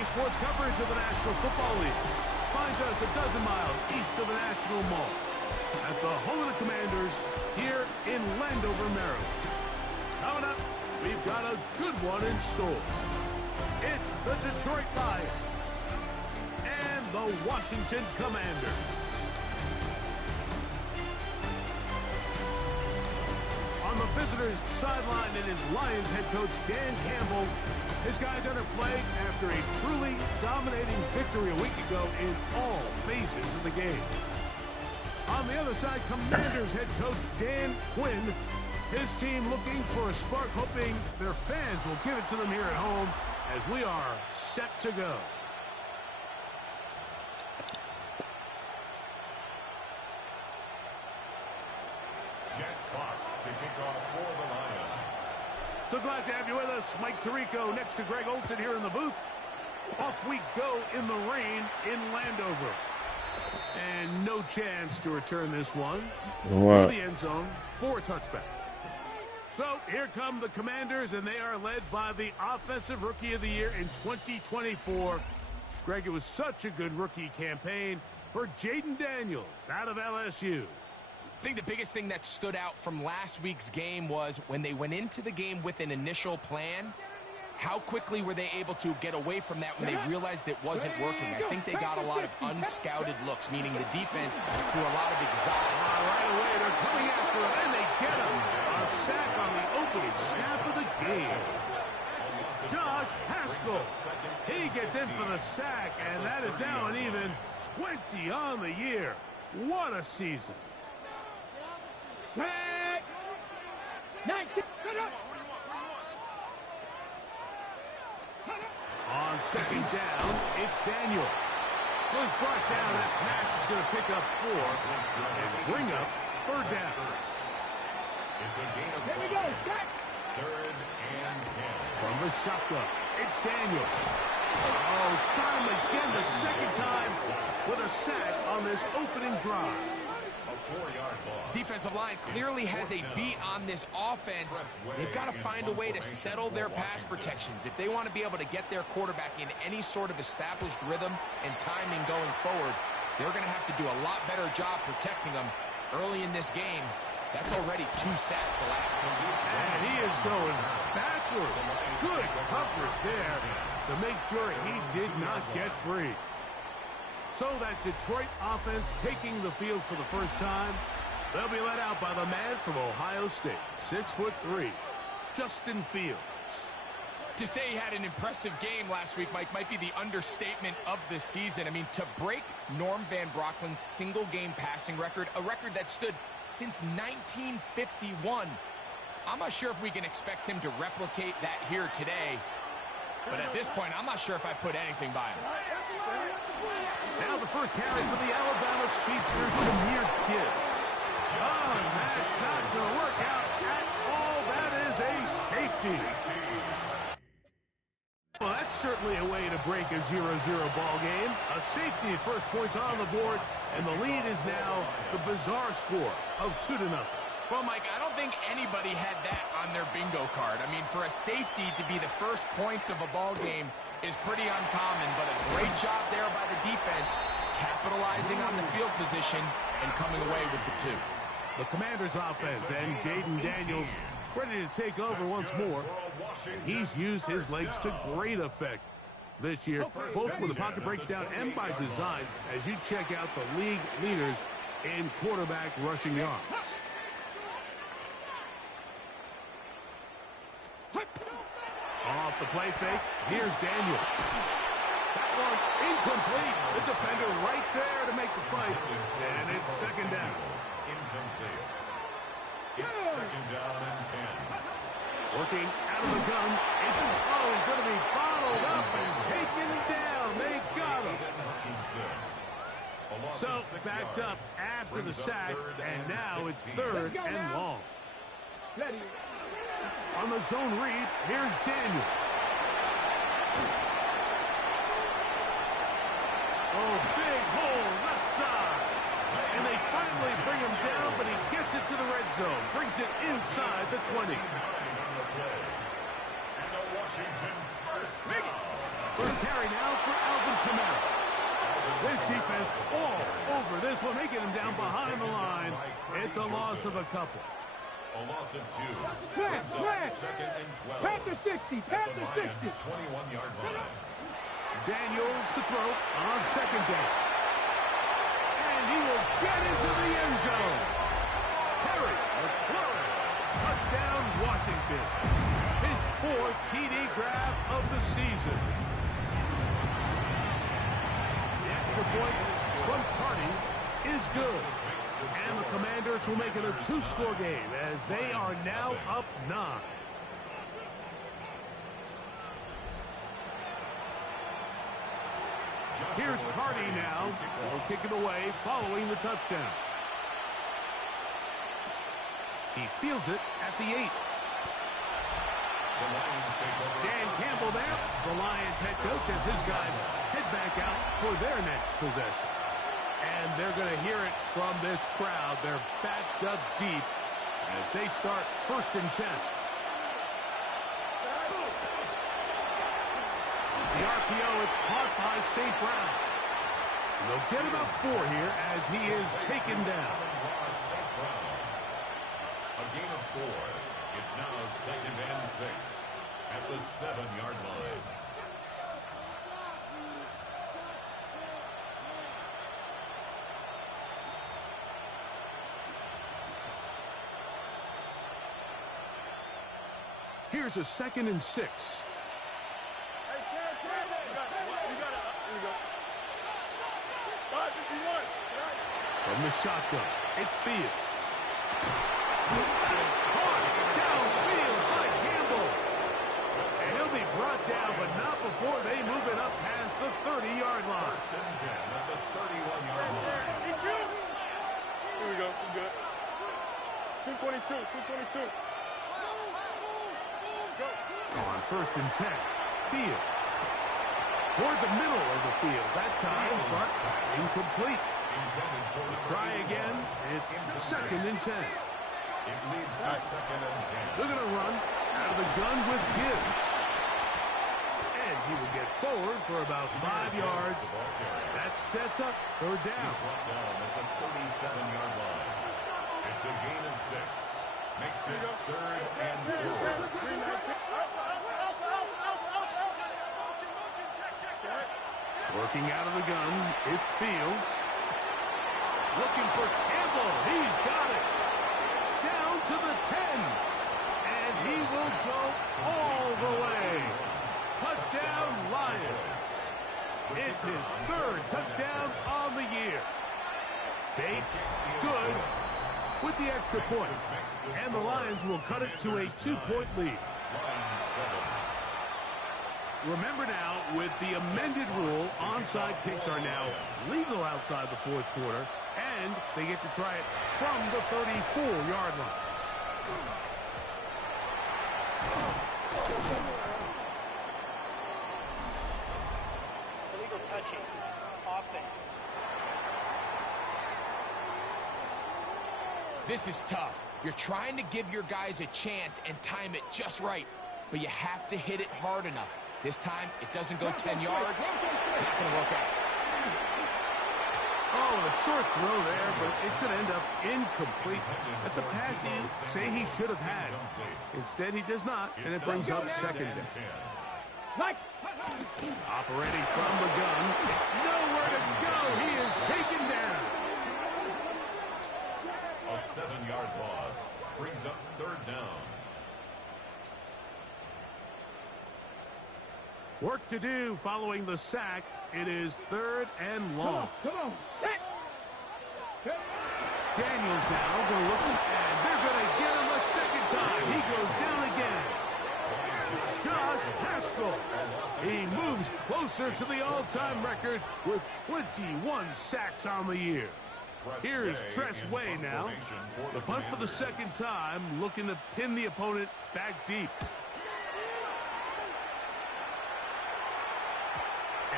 NBA sports coverage of the National Football League. Find us a dozen miles east of the National Mall at the home of the Commanders here in Landover, Maryland. Coming up, we've got a good one in store. It's the Detroit Lions and the Washington Commanders. On the visitors' sideline, it is Lions head coach Dan Campbell. His guys enter play after a truly dominating victory a week ago in all phases of the game. On the other side, Commanders head coach Dan Quinn. His team looking for a spark, hoping their fans will give it to them here at home as we are set to go. Jack Fox to kick off for the Lions. So glad to have you with us. Mike Tirico next to Greg Olsen here in the booth. Off we go in the rain in Landover. And no chance to return this one. To the end zone for a touchback. So here come the Commanders, and they are led by the Offensive Rookie of the Year in 2024. Greg, it was such a good rookie campaign for Jayden Daniels out of LSU. I think the biggest thing that stood out from last week's game was when they went into the game with an initial plan, how quickly were they able to get away from that when they realized it wasn't working? I think they got a lot of unscouted looks, meaning the defense threw a lot of exotic. Right away, they're coming after him, and they get him. A sack on the opening snap of the game. Josh Haskell. He gets in for the sack, and that is now an even 20 on the year. What a season. On second down, it's Daniel. Was brought down. That pass is going to pick up 4 and bring up third down. It's a gain of 1. Third and 10. From the shotgun, it's Daniel. Oh, got him again the second time with a sack on this opening drive. A 4-yard loss. This defensive line clearly has a beat on this offense. They've got to find a way to settle their pass protections. If they want to be able to get their quarterback in any sort of established rhythm and timing going forward, they're going to have to do a lot better job protecting them early in this game. That's already 2 sacks allowed. And he is going backward. Good coverage there to make sure he did not get free. So that Detroit offense taking the field for the first time. They'll be led out by the man from Ohio State, 6'3", Justin Fields. To say he had an impressive game last week, Mike, might be the understatement of the season. I mean, to break Norm Van Brocklin's single-game passing record, a record that stood since 1951, I'm not sure if we can expect him to replicate that here today. But at this point, I'm not sure if I put anything by him. Now the first carry for the Alabama speedster, Jahmyr Gibbs. Oh, that's not going to work out at all. That is a safety. Well, that's certainly a way to break a 0-0 ball game. A safety, first points on the board, and the lead is now the bizarre score of 2-0. Well, Mike, I don't think anybody had that on their bingo card. I mean, for a safety to be the first points of a ball game is pretty uncommon, but a great job there by the defense, capitalizing on the field position and coming away with the 2. The Commanders' offense and Jayden Daniels ready to take over once more. He's used his legs to great effect this year, both when the pocket breaks down and by design, as you check out the league leaders in quarterback rushing yards. Off the play fake, here's Daniel. That one incomplete. The defender right there to make the fight, and it's second down. Incomplete. It's second down and 10. Working out of the gun. It's he's going to be bottled up and taken down. They got him. So backed up after the sack, and now it's third and long. On the zone read, here's Daniel. Oh, big hole left side. And they finally bring him down, but he gets it to the red zone. Brings it inside the 20. And the Washington first down. First carry now This defense all over this one, making him down behind the line. It's a loss of a couple. A loss of 2. Second and 12. Pass the 60. Pass the 60. 21-yard line. Daniels to throw on second down. And he will get into the end zone. Perry McLaurin. Touchdown, Washington. His 4th TD grab of the season. The extra point from Carty is good. And the Commanders will make it a 2-score game as they are now up 9. Here's Carty now. He'll kick it away following the touchdown. He fields it at the 8. Dan Campbell there. The Lions head coach as his guys head back out for their next possession. And they're going to hear it from this crowd. They're backed up deep as they start 1st and 10. The RPO, it's caught by St. Brown. And they'll get about 4 here as he is taken down. A gain of 4. It's now 2nd and 6 at the 7-yard line. Here's a 2nd and 6. From the shotgun, it's Fields. Caught downfield by Campbell. And he'll be brought down, but not before they move it up past the 30-yard line. 1st and 10 at the 31-yard line. Here we go. We're good. 222. 222. Go. On 1st and 10, Fields. Toward the middle of the field that time, but incomplete. Try again. It's 2nd and 10. It leads to 2nd and 10. They're going to run out of the gun with Gibbs. And he will get forward for about 5 yards. That sets up 3rd down. He's brought down at the 37-yard line. It's a gain of 6. Makes it 3rd and 4. Working out of the gun, it's Fields. Looking for Campbell. He's got it. Down to the 10. And he will go all the way. Touchdown, Lions. It's his 3rd touchdown on the year. Bates, good, with the extra point. And the Lions will cut it to a 2-point lead. Remember now, with the amended rule, onside kicks are now legal outside the 4th quarter, and they get to try it from the 34-yard line. Illegal touching. Offense. This is tough. You're trying to give your guys a chance and time it just right, but you have to hit it hard enough. This time, it doesn't go 10 yards. Not going to work out. Oh, a short throw there, but it's going to end up incomplete. That's a pass you say he should have had. Instead, he does not, and it brings up 2nd down. Operating from the gun. Nowhere to go. He is taken down. A 7-yard loss brings up 3rd down. Work to do following the sack. It is 3rd and long. Come on. Daniels now going to look, and they're going to get him a 2nd time. He goes down again. Josh Haskell. He moves closer to the all-time record with 21 sacks on the year. Here's Tress Way now. The punt for the 2nd time, looking to pin the opponent back deep.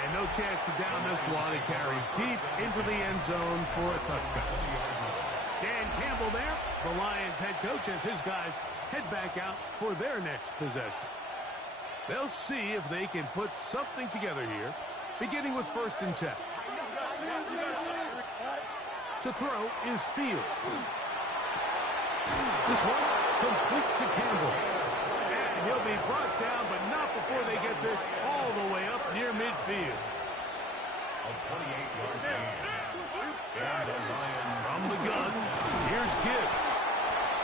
And no chance to down this one. It carries deep into the end zone for a touchdown. Dan Campbell there, the Lions head coach, as his guys head back out for their next possession. They'll see if they can put something together here, beginning with 1st and 10. To throw is Field. This one complete to Campbell. And he'll be brought down, but not before they get this all the way up near midfield. A 28-yard gain. And the Lions. From the gun, here's Gibbs.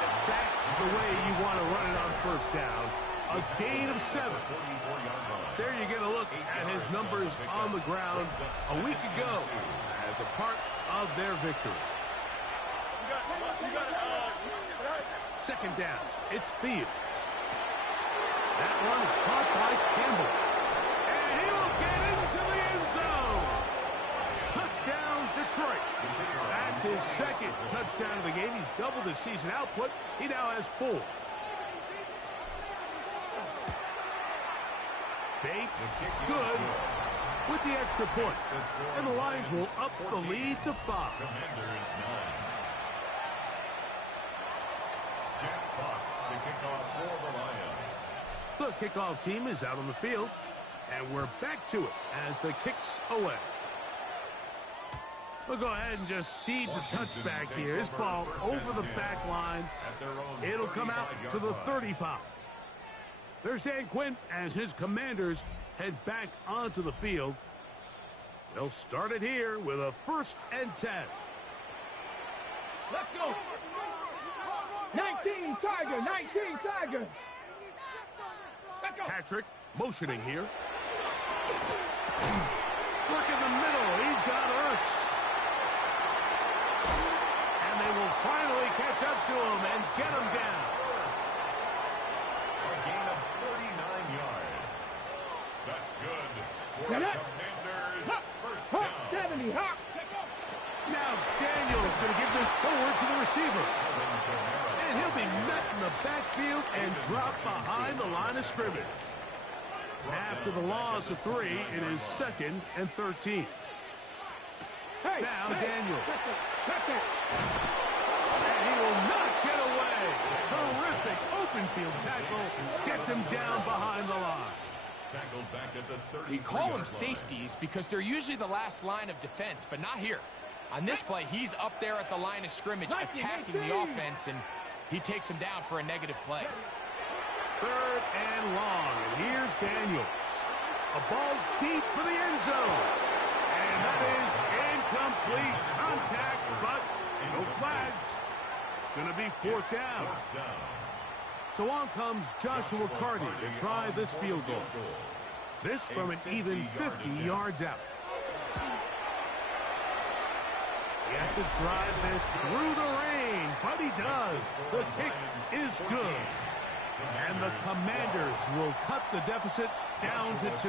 And that's the way you want to run it on first down. A gain of 7. 44-yard line. There you get a look at his numbers on the ground a week ago as a part of their victory. Second down, it's Fields. That one is caught by Campbell. And he will get into the end zone. Touchdown, Detroit. That's his second touchdown of the game. He's doubled his season output. He now has 4. Bates, good, with the extra point. And the Lions will up the lead to 5. Commanders 9. Jack Fox to kick off for the Lions. The kickoff team is out on the field, and we're back to it as the kick's away. We'll go ahead and just seed the touchback here. This ball over the back line. It'll come out to the 35. There's Dan Quinn as his Commanders head back onto the field. They'll start it here with a 1st and 10. Let's go. 19 Tiger, 19 Tiger. Patrick motioning here. Work in the middle. He's got Ertz. And they will finally catch up to him and get him down. A gain of 39 yards. That's good for the Commanders. First down. 70, hop. Now Daniels going to give this forward to the receiver. And he'll be met in the backfield and dropped behind the line of scrimmage. After the loss of 3, it is 2nd and 13. Now Daniels. And he will not get away. Terrific open field tackle. Gets him down behind the line. Tackled back at the 30. We call them safeties because they're usually the last line of defense, but not here. On this play, he's up there at the line of scrimmage attacking the offense, and he takes him down for a negative play. 3rd and long, and here's Daniels. A ball deep for the end zone. And that is incomplete contact, but no flags. It's going to be 4th down. So on comes Joshua Carty to try this field goal. This from an even 50 yards out. He has to drive this through the rain, but he does. The kick is good. And the Commanders will cut the deficit down to 2.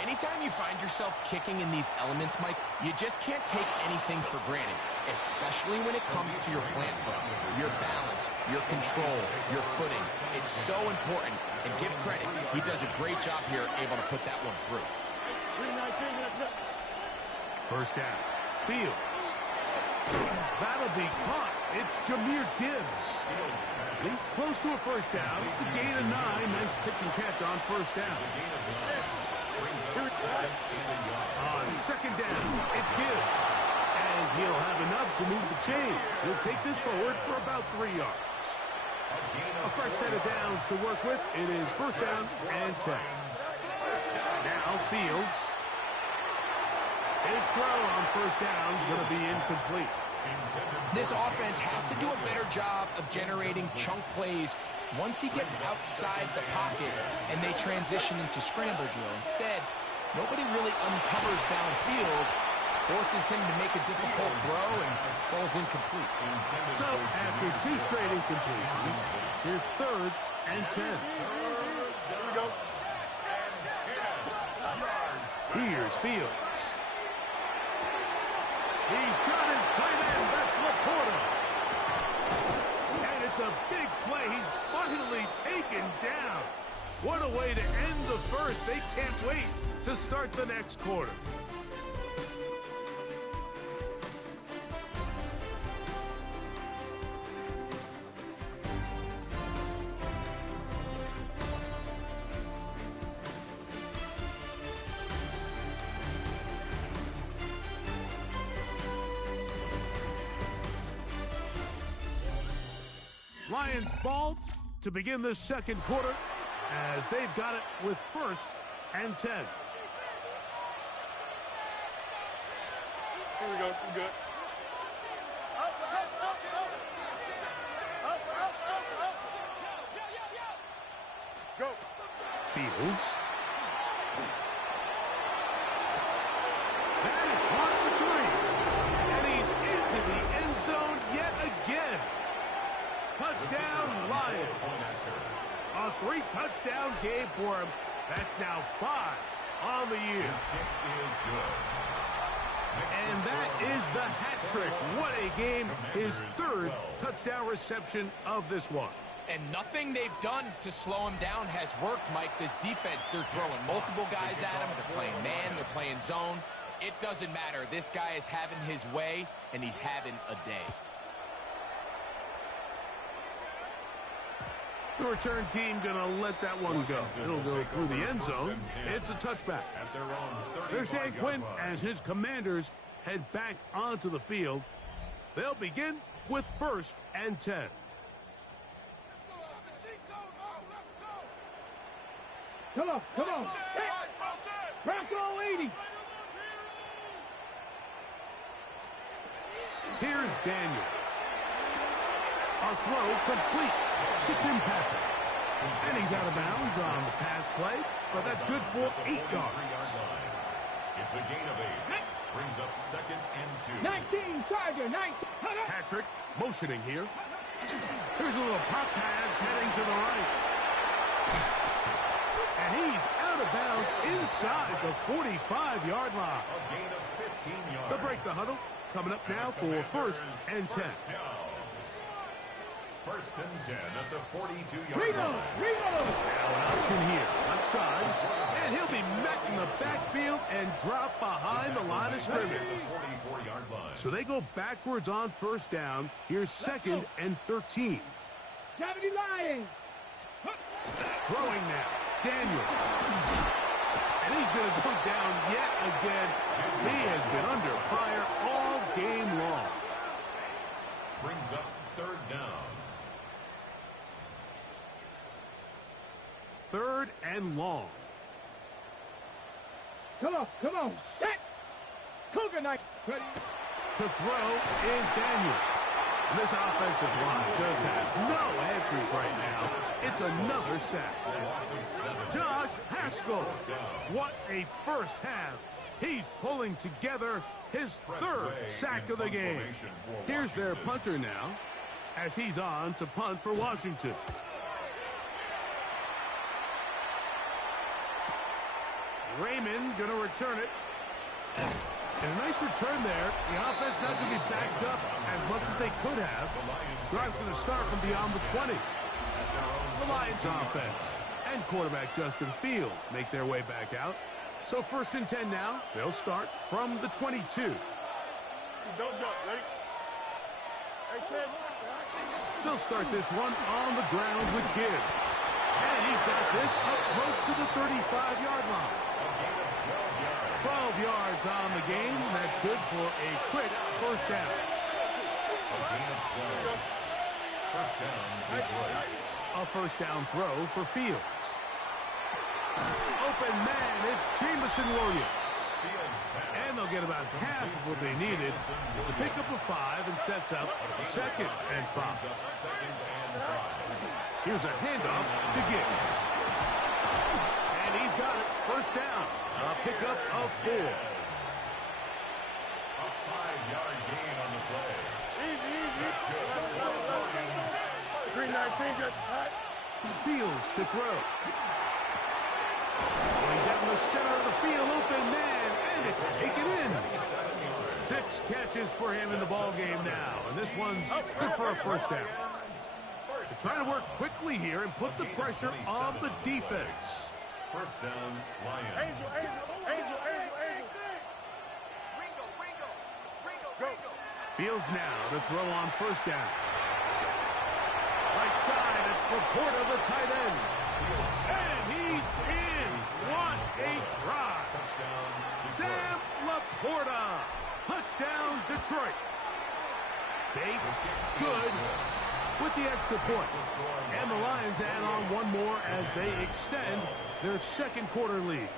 Anytime you find yourself kicking in these elements, Mike, you just can't take anything for granted, especially when it comes to your plant foot, your balance, your control, your footing. It's so important, and give credit. He does a great job here, able to put that one through. 1st down. Fields. That'll be caught. It's Jahmyr Gibbs. He's close to a 1st down. It's a gain of 9. Nice pitch and catch on 1st down. On 2nd down, it's Gibbs. And he'll have enough to move the chains. He'll take this forward for about 3 yards. A fresh set of downs to work with. It is 1st down and 10. Now Fields. His throw on 1st down is going to be incomplete. This offense has to do a better job of generating chunk plays once he gets outside the pocket and they transition into scramble drill. Instead, nobody really uncovers downfield, forces him to make a difficult throw, and falls incomplete. So, after 2 straight incompletions, here's 3rd and 10. Here we go. Here's Fields. He's got his tight end. That's Laporta. And it's a big play. He's finally taken down. What a way to end the 1st. They can't wait to start the next quarter. Lions ball to begin this second quarter as they've got it with 1st and 10. Here we go. We're good. Go. Fields. That is part of the 3. And he's into the end zone yet again. Touchdown, Lions. A 3-touchdown game for him. That's now 5 on the year. His kick is good. And that is the hat trick. What a game. His 3rd touchdown reception of this one. And nothing they've done to slow him down has worked, Mike. This defense, they're throwing multiple guys at him. They're playing man, they're playing zone. It doesn't matter. This guy is having his way, and he's having a day. The return team going to let that one go. It'll go through the end zone. It's a touchback. There's Dan Quinn as his Commanders head back onto the field. They'll begin with 1st and 10. Come on. Bronco 80. Here's Daniels. A throw complete to Tim Patrick. And he's out of bounds on the pass play, but that's good for 8 yards. It's a gain of 8. Brings up 2nd and 2. 19 Tiger. 19. Patrick motioning here. Here's a little pop pass heading to the right. And he's out of bounds inside the 45-yard line. A gain of 15 yards. They'll break the huddle. Coming up now for 1st and 10. 1st and 10 at the 42-yard Reno. line. Now an option here, left side. And he'll be met in the backfield and drop behind the line of scrimmage. At the 44-yard line. So they go backwards on 1st down. Here's 2nd and 13. 70 Lions. Throwing now. Daniels. And he's going to go down yet again. He has been under fire all game long. Brings up 3rd down. 3rd and long. Come on. Set. Cougar Knight. Ready. To throw is Daniels. And this offensive line just has no answers right now. It's another sack. Josh Haskell. What a first half. He's pulling together his 3rd sack of the game. Here's their punter now as he's on to punt for Washington. Raymond going to return it. And a nice return there. The offense not going to be backed up as much as they could have. Drive's going to start from beyond the 20. The Lions offense and quarterback Justin Fields make their way back out. So 1st and 10 now. They'll start from the 22. Don't jump. Ready? Hey, Ted. They'll start this one on the ground with Gibbs. And he's got this up close to the 35-yard line. 12 yards on the game. That's good for a quick 1st down. A gain of 12. 1st down, Detroit. A 1st down throw for Fields. Open man, it's Jameson Williams. And they'll get about half of what they needed. It's a pickup of 5 and sets up 2nd and 5. Here's a handoff to Gibbs. And he's got it. 1st down. A pickup of 4. A 5-yard gain on the play. Easy. That's good. 319 just hot. Fields to throw. Going down the center of the field, open man, and it's taken in. 6 catches for him in the ball game now, and this one's good for a 1st down. They're trying to work quickly here and put the pressure on the defense. 1st down, Lions. Angel. Go. Fields now to throw on 1st down. Right side, it's Laporta, the tight end. And he's in. What a drive. Sam Laporta. Touchdown, Detroit. Bates, good. with the extra point. And the Lions add on one more as they extend their second quarter lead.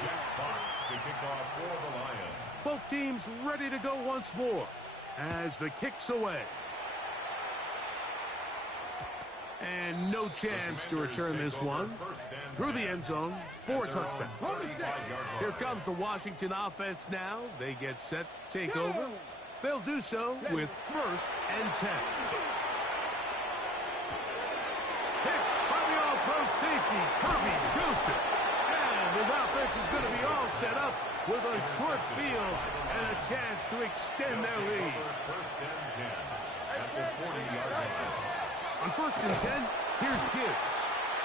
Jack Fox to kick off for the Lions. Both teams ready to go once more as the kick's away. And no chance to return this one through the end zone for a touchback. Here comes the Washington offense now. They get set to take over. They'll do so with 1st and 10. Hit by the all-pro safety, Kirby Joseph. And his offense is going to be all set up with a short field and a chance to extend their lead. 1st and 10 at the 40-yard line. On 1st and 10, here's Gibbs.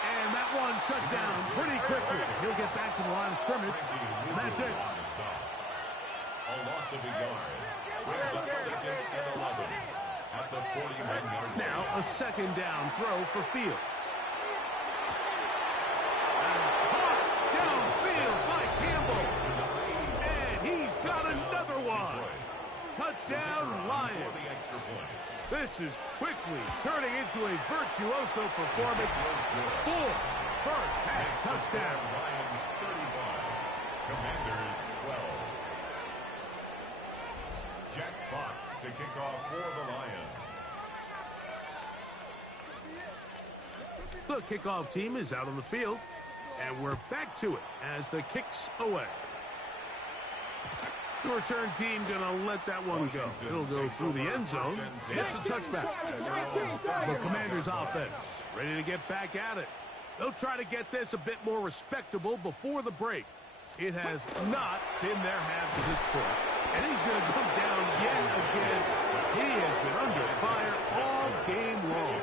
And that one shut down pretty quickly. He'll get back to the line of scrimmage, and that's it. A loss of a yard. Brings up 2nd and 11 at the 41-yard line. Now a 2nd down throw for Fields. That is caught downfield by Campbell. And he's got another one. Touchdown, Lions. This is quickly turning into a virtuoso performance. 4 first-half touchdowns. Lions 31, Commanders 12. Jack Fox to kick off for the Lions. The kickoff team is out on the field, and we're back to it as the kick's away. The return team going to let that one go. It'll go through the end zone. It's a touchback. The Commanders' offense ready to get back at it. They'll try to get this a bit more respectable before the break. It has not been their half to this point. And he's going to come down yet again. He has been under fire all game long.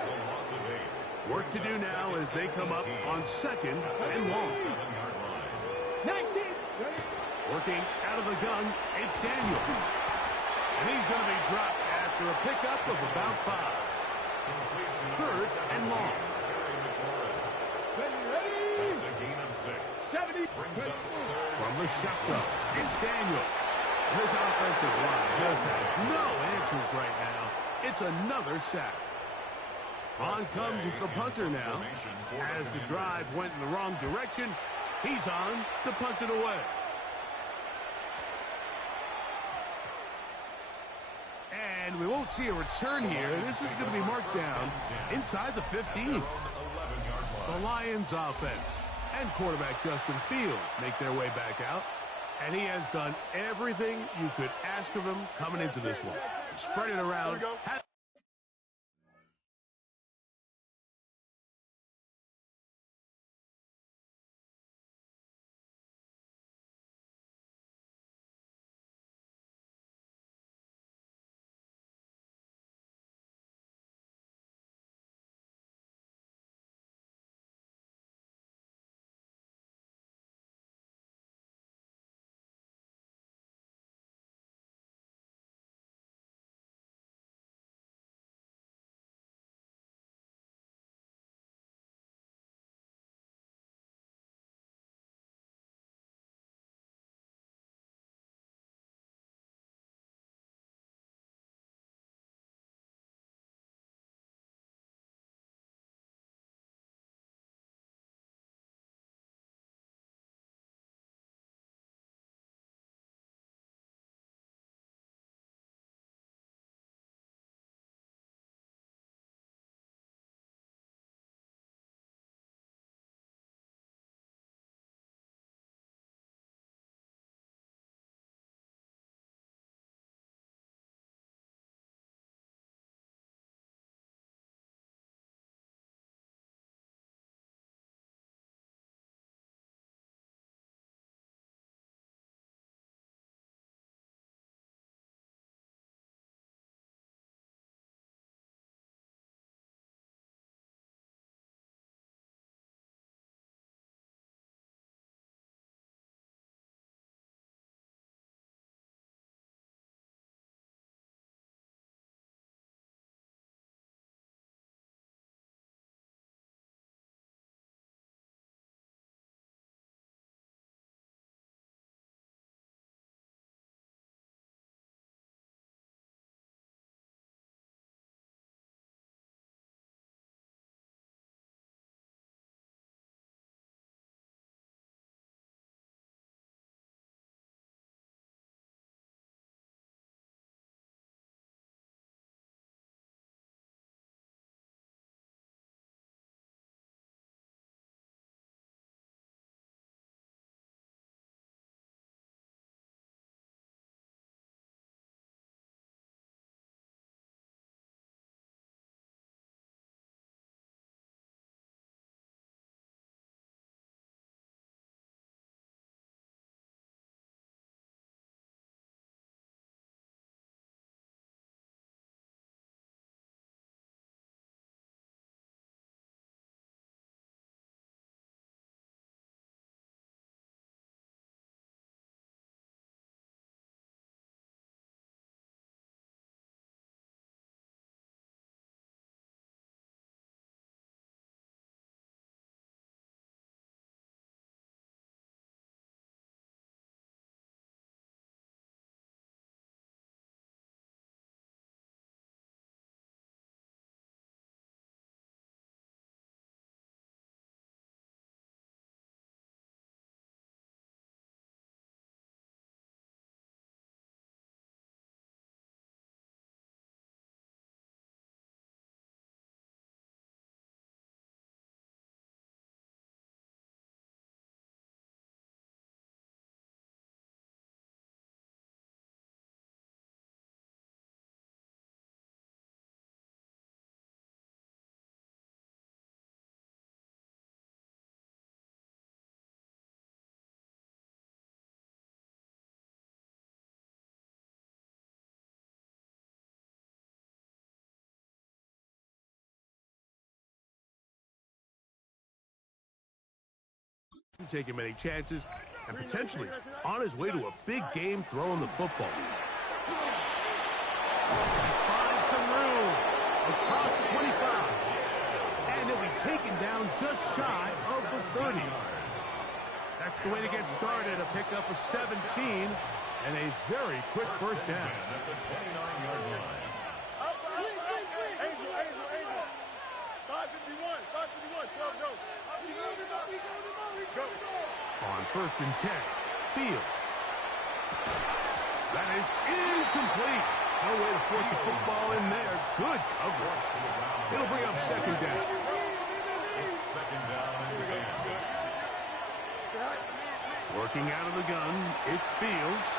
Work to do now as they come up on 2nd and long. 19. Working out of the gun, it's Daniel. And he's going to be dropped after a pickup of about 5. 3rd and long. That's a gain of 6. 70. From the shotgun, it's Daniel. This offensive line just has no answers right now. It's another sack. On comes the punter now. As the drive went in the wrong direction, he's on to punt it away. And we won't see a return here. This is going to be marked down inside the 15. The Lions offense and quarterback Justin Fields make their way back out. And he has done everything you could ask of him coming into this one. Spread it around. taking many chances and potentially on his way to a big game throwing the football. Finds some room across the 25. And he'll be taken down just shy of the 30. That's the way to get started, a pickup of 17 and a very quick first down. At the 29-yard line. Angel. 551, 12 go. Go. On 1st and 10, Fields. That is incomplete. No way to force the football in there. Good coverage. It'll bring up 2nd down. It's 2nd down and 10. Working out of the gun, it's Fields.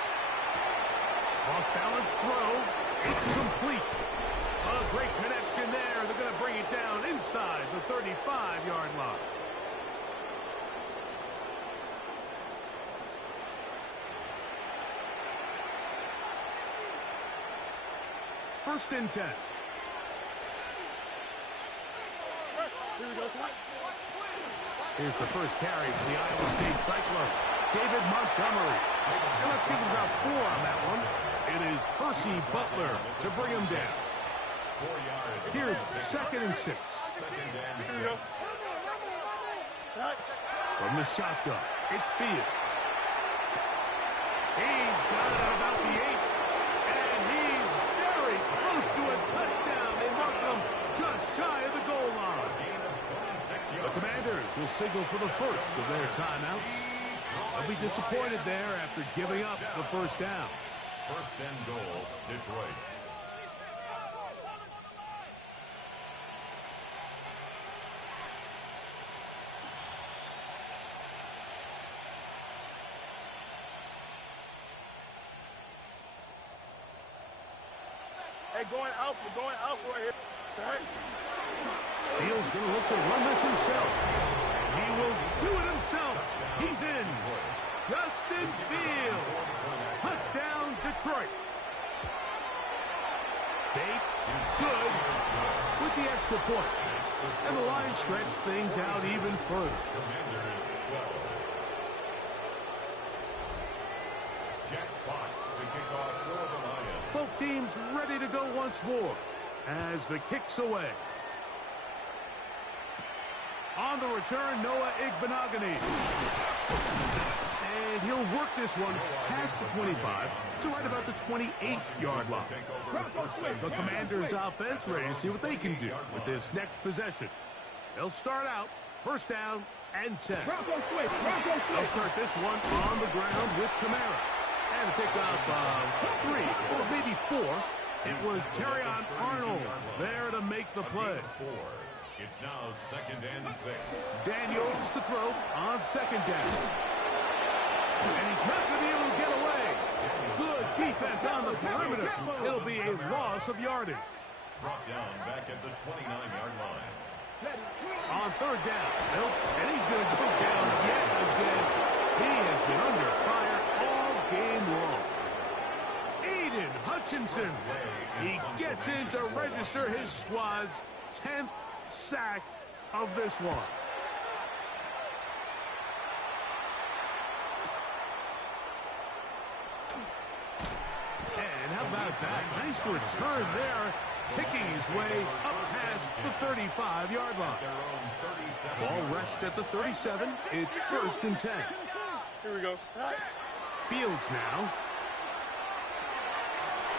Off-balance throw. It's complete. A great connection there. They're going to bring it down inside the 35-yard line. First and 10. Here's the first carry for the Iowa State Cyclone, David Montgomery. And let's give him about 4 on that one. It is Percy Butler to bring him down. 4 yards. Here's 2nd and 6. 2nd and 6. From the shotgun, it's Fields. He's got it at about the 8. And he's very close to a touchdown. They mark him just shy of the goal line. Gain of 26 The yards. Commanders will signal for the first of their timeouts. They'll be disappointed there after giving up the first down. 1st and goal, Detroit. Hey, going out right here. Right. Fields going to look to run this himself. He will do it himself. He's in. Justin Fields. Touchdown, Detroit. Bates is good with the extra point. And the Lions stretch things out even further. Commanders 12. Jack Fox to kick off for the Lions. Both teams ready to go once more as the kick's away. On the return, Noah Igbenogany. And he'll work this one past the 25 to right about the 28-yard line. The Commanders' offense ready to see what they can do with this next possession. They'll start out 1st down and 10. They'll start this one on the ground with Kamara. And to pick up 3 or maybe 4, it was Terrion Arnold there to make the play. 4. It's now 2nd and 6. Daniels to throw on 2nd down. And he's not going to be able to get away. Good defense on the perimeter. It'll be a loss of yardage. Brought down back at the 29-yard line. On 3rd down, and he's going to go down yet again. He has been under fire all game long. Aiden Hutchinson. He gets in to register his squad's 10th sack of this one. And how about that? Nice return there, picking his way up past the 35-yard line. Ball rests at the 37. It's 1st and 10. Here we go. Fields now.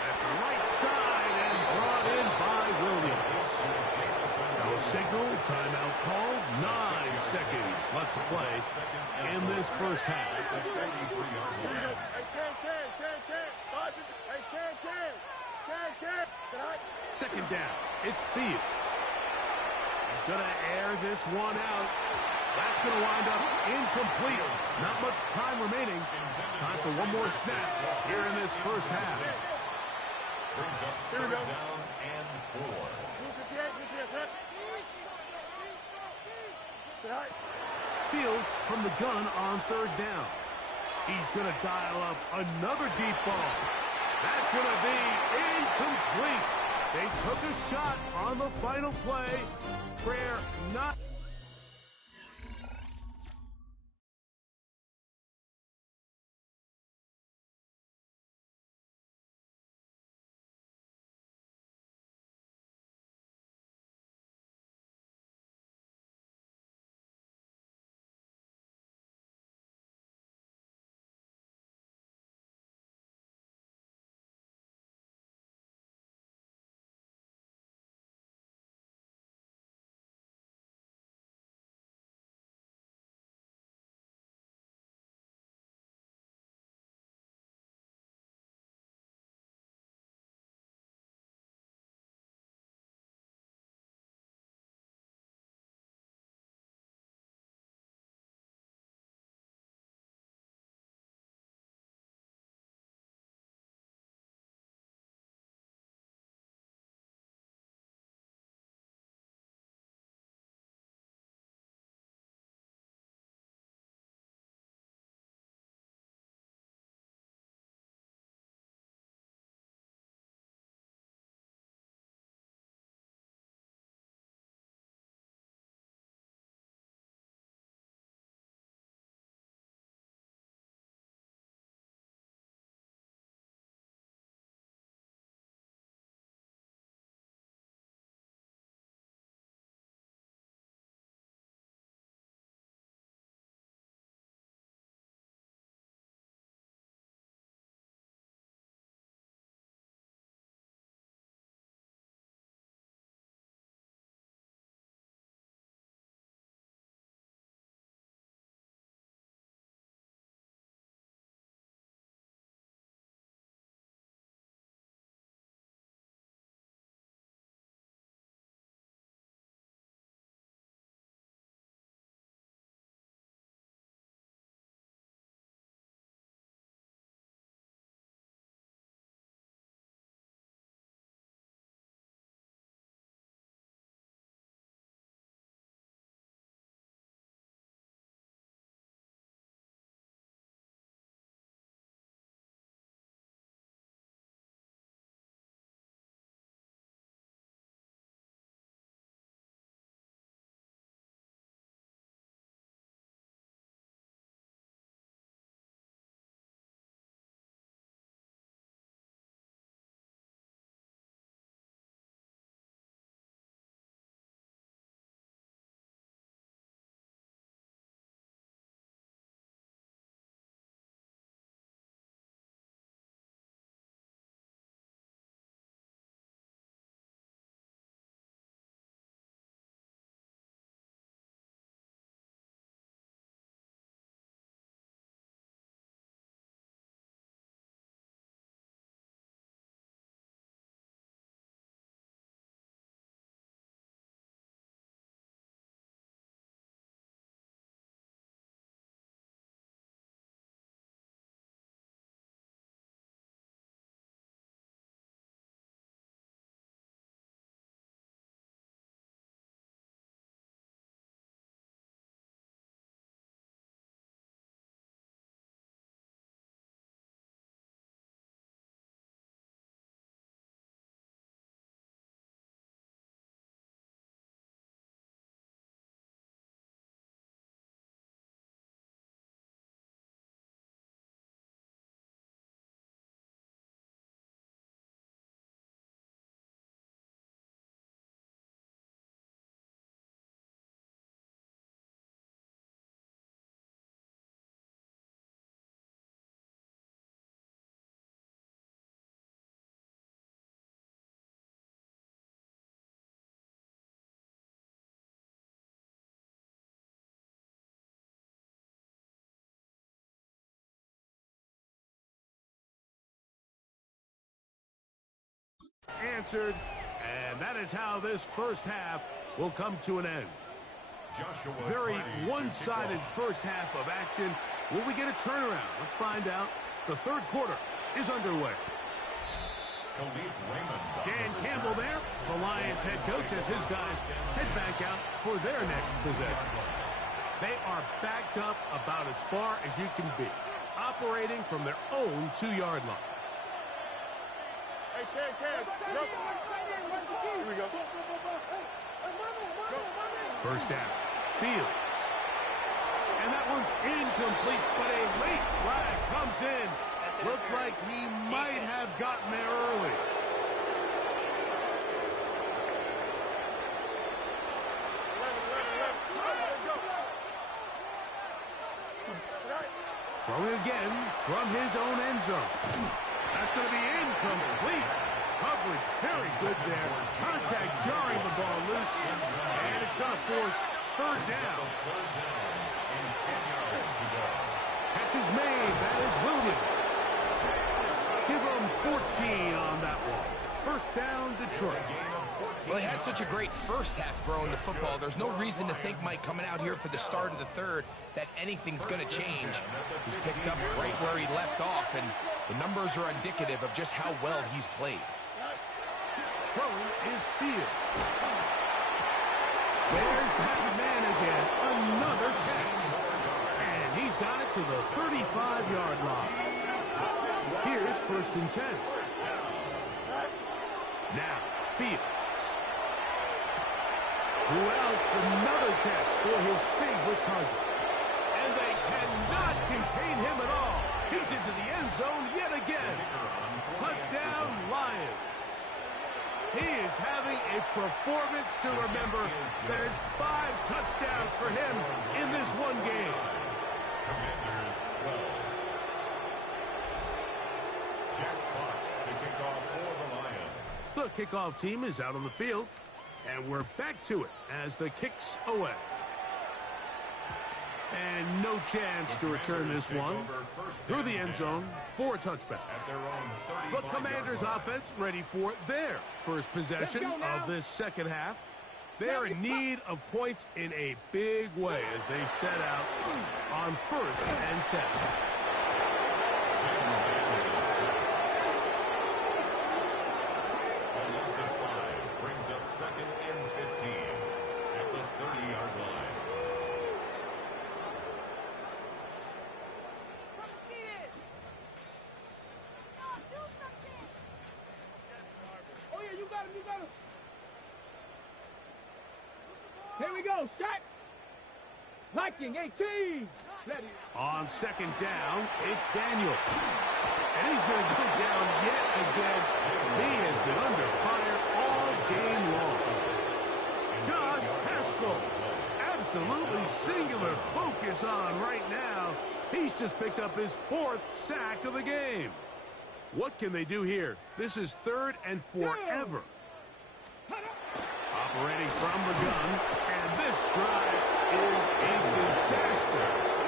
That's right side and brought in by Williams. No signal, timeout called. 9 seconds left to play in this first half. Second down, it's Fields. He's going to air this one out. That's going to wind up incomplete. Not much time remaining. Time for one more snap here in this first half. Brings up 3rd down and 4. Fields from the gun on 3rd down. He's going to dial up another deep ball. That's going to be incomplete. They took a shot on the final play. Prayer not answered, and that is how this first half will come to an end. Joshua Very Purdy to one-sided kick off. first half of action. Will we get a turnaround? Let's find out. The third quarter is underway. Khalif Raymond on Dan the Campbell return. there, the Lions head coach, as his guys head back out for their next possession. They are backed up about as far as you can be, operating from their own 2-yard line. Hey, Ken. Here we go. First down, Fields. And that one's incomplete, but a late flag comes in. Looked like he might have gotten there early. Throwing again from his own end zone. That's going to be incomplete. Coverage very good there. Contact jarring the ball loose. And it's going to force third down. Catch is made. That is Williams. Give him 14 on that one. First down, Detroit. Well, he had such a great first half throwing the football. There's no reason to think, Mike, coming out here for the start of the third, that anything's going to change. He's picked up right where he left off, and the numbers are indicative of just how well he's played. Throwing is Fields. There's that man again. Another catch. And he's got it to the 35-yard line. Here's first and 10. Now, Fields. Who else? Another catch for his favorite target. And they cannot contain him at all. He's into the end zone yet again. Touchdown, Lions. He is having a performance to remember. There's 5 touchdowns for him in this one game. Commanders 12. Jack Fox to kick off for the Lions. The kickoff team is out on the field, and we're back to it as the kick's away. And no chance to return this one through the end zone for a touchback. At their own The 35-yard Commanders line. offense ready for their first possession of this second half. They're in need of points in a big way as they set out on first and 10. Offensive 5 brings up second and 15 at the 30-yard line. Oh, yeah, you got him. Here we go, shot. Liking 18. Ready. On second down, it's Daniel. And he's going to go down yet again. He has been under fire all game long. Josh Haskell, absolutely singular focus on right now. He's just picked up his 4th sack of the game. What can they do here? This is 3rd and forever. Operating from the gun, and this drive is a disaster.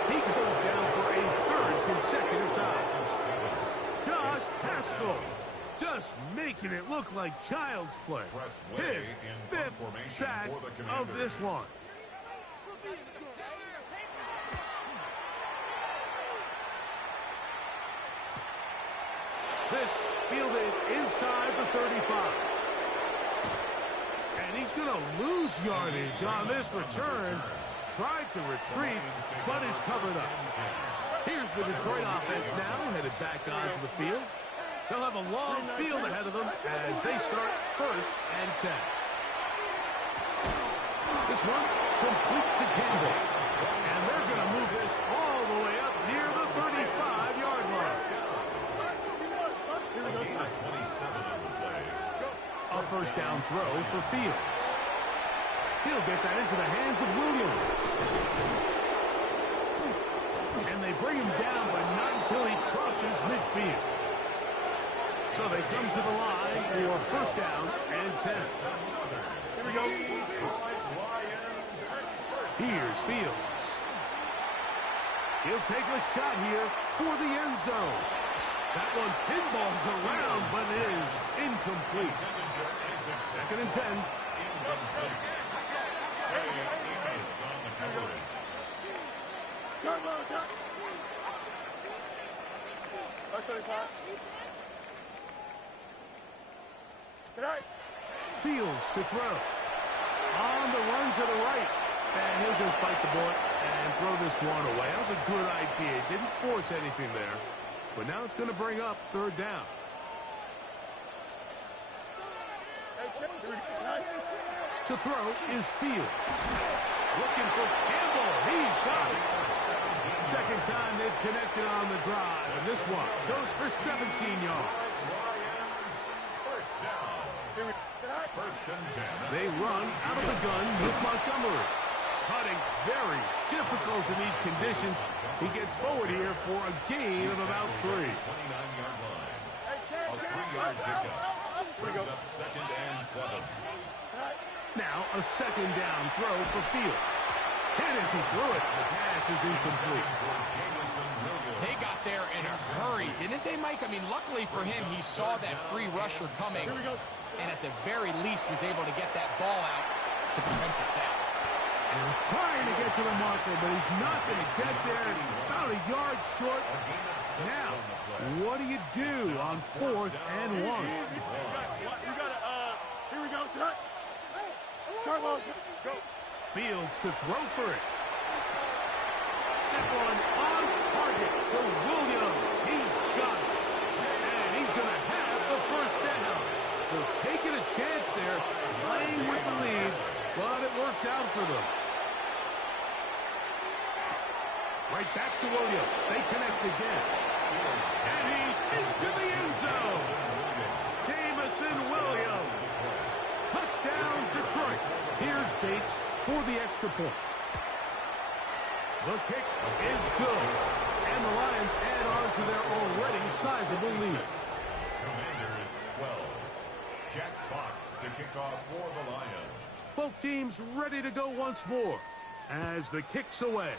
He goes down for a 3rd consecutive time. Josh Haskell just making it look like child's play. His 5th sack of this one. This fielded inside the 35. And he's going to lose yardage on this return. Tried to retreat, but is covered up. Here's the Detroit offense now, headed back onto the field. They'll have a long field ahead of them as they start first and 10. This one complete to Campbell. And they're going to move this all the way up near the 35-yard line. A gain of 27 on the play. A first down throw for Fields. He'll get that into the hands of Williams. And they bring him down, but not until he crosses midfield. So they come to the line for first down and 10. Here we go. Here's Fields. He'll take a shot here for the end zone. That one pinballs around, but is incomplete. 2nd and 10. Fields to throw. On the run to the right. And he'll just bite the bullet and throw this one away. That was a good idea. Didn't force anything there. But now it's going to bring up 3rd down. To throw is Fields. Looking for Campbell. He's got it. 2nd time they've connected on the drive. And this one goes for 17 yards. First down. 1st and 10. They run out of the gun with Montgomery. Cutting very difficult in these conditions. He gets forward here for a gain of about 3. 29-yard line. A 3-yard pickup. Brings up 2nd and 7. Now a 2nd down throw for Fields. And as he threw it, the pass is incomplete. They got there in a hurry, didn't they, Mike? I mean, luckily for him, he saw that free rusher coming, and at the very least was able to get that ball out to prevent the sack. And he was trying to get to the marker, but he's not going to get there. About a yard short. Now, what do you do on 4th and 1? You got to, here we go, son. Carlos, go. Fields to throw for it. That one on target for Williams. He's got it. And he's going to have the 1st down. So taking a chance there, playing with the lead, but it works out for them. Right back to Williams. They connect again. And he's into the end zone. Jamison Williams. Touchdown, Detroit. Here's Bates for the extra point. The kick is good. And the Lions add on to their already sizable lead. Commanders 12. Jack Fox to kick off for the Lions. Both teams ready to go once more as the kick's away.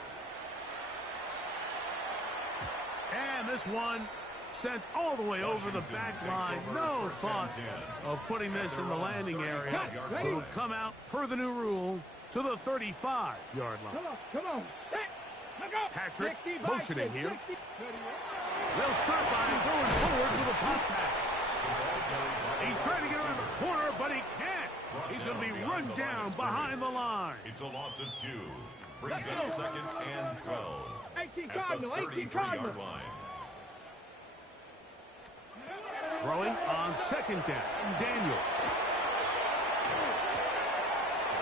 And this one sent all the way over the back line. No thought of putting this in the landing area. So it'll come out per the new rule to the 35-yard line. Come on. Patrick motioning here. They'll start by going forward with a pop pass. He's trying to get around the corner, but he can't. He's going to be run down behind the line. It's a loss of 2. Brings up 2nd and 12. 18 At Cardinal, the 18 Cardinal. 33-yard line. Throwing on 2nd down. Daniel.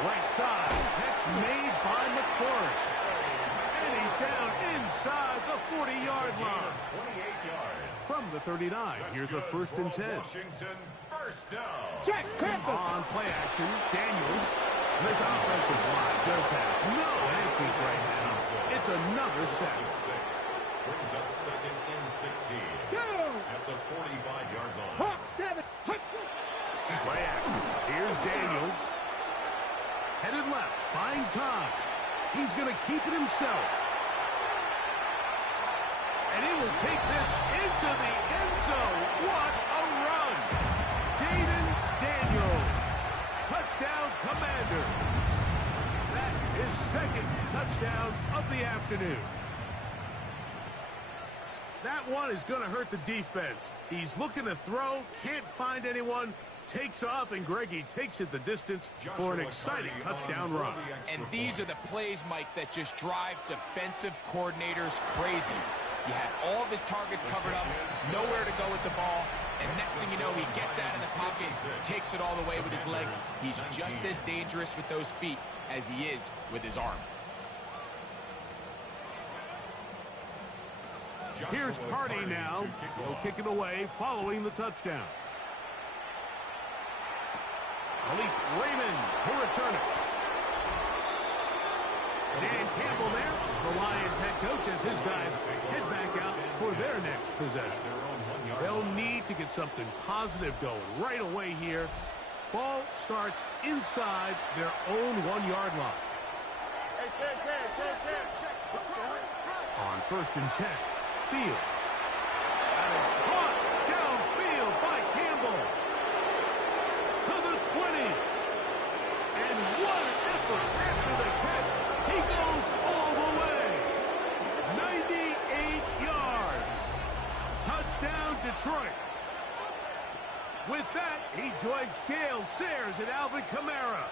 Right side. Catch made by McCourt. And he's down inside the 40-yard line. 28 yards. From the 39, here's a 1st and 10. Washington, 1st down. Jack Campbell. On play action, Daniels. This offensive line just has no answers right now. It's another sack. 6. Brings up 2nd and 16. Go. At the 45-yard line. Hawk, David. Play action. Here's Daniels. Headed left, buying time. He's going to keep it himself. And he will take this into the end zone. What a run. Jaden Daniels. Touchdown, Commanders. That is 2nd touchdown of the afternoon. That one is going to hurt the defense. He's looking to throw, can't find anyone, takes off, and Greggy takes it the distance for an exciting touchdown run. And these are the plays, Mike, that just drive defensive coordinators crazy. You had all of his targets covered up, nowhere to go with the ball, and next thing you know, he gets out of the pocket, takes it all the way with his legs. He's just as dangerous with those feet as he is with his arm. Here's Cardi now. He'll kick it away following the touchdown. Khalif Raymond to return it. Dan Campbell there, the Lions head coach, as his guys head back out for their next possession. They'll need to get something positive going right away here. Ball starts inside their own 1-yard line. On 1st and 10, Fields. That is caught it's Gale Sayers and Alvin Kamara.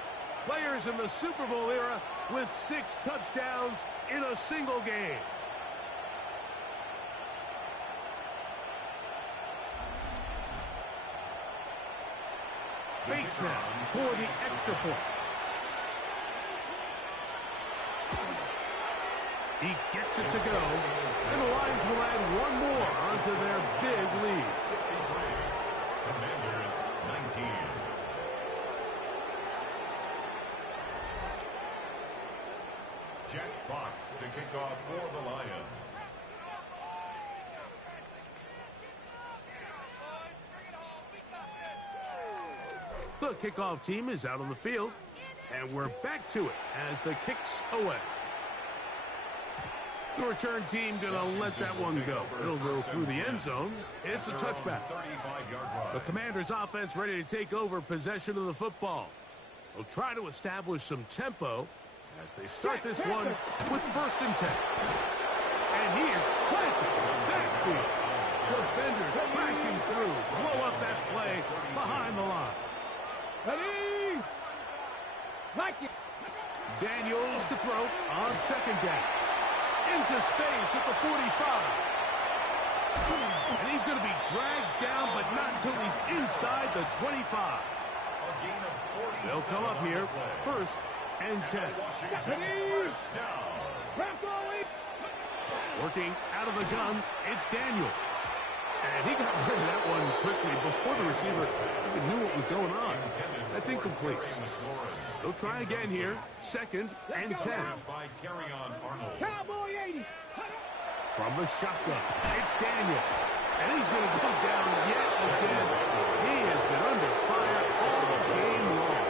Players in the Super Bowl era with 6 touchdowns in a single game. Bates now for the extra point. He gets it to go, and the Lions will add one more onto their big lead. 63. Commanders 19. Jack Fox to kick off for the Lions. The kickoff team is out on the field, and we're back to it as the kick's away. The return team going to let that one go. It'll go through the end zone. It's a touchback. The Commanders' offense ready to take over possession of the football. They'll try to establish some tempo as they start this one with 1st and 10. And he is planted backfield. Defenders crashing through. Blow up that play behind the line. Ready? Like it. Daniels to throw on 2nd down. Into space at the 45. And he's going to be dragged down, but not until he's inside the 25. They'll come up here, 1st and 10. Working out of the gun, it's Daniels. And he got rid of that one quickly before the receiver even knew what was going on. That's incomplete. They'll try again here, 2nd and 10. Cowboy 80. From the shotgun, it's Daniels. And he's going to go down yet again. He has been under fire all game long.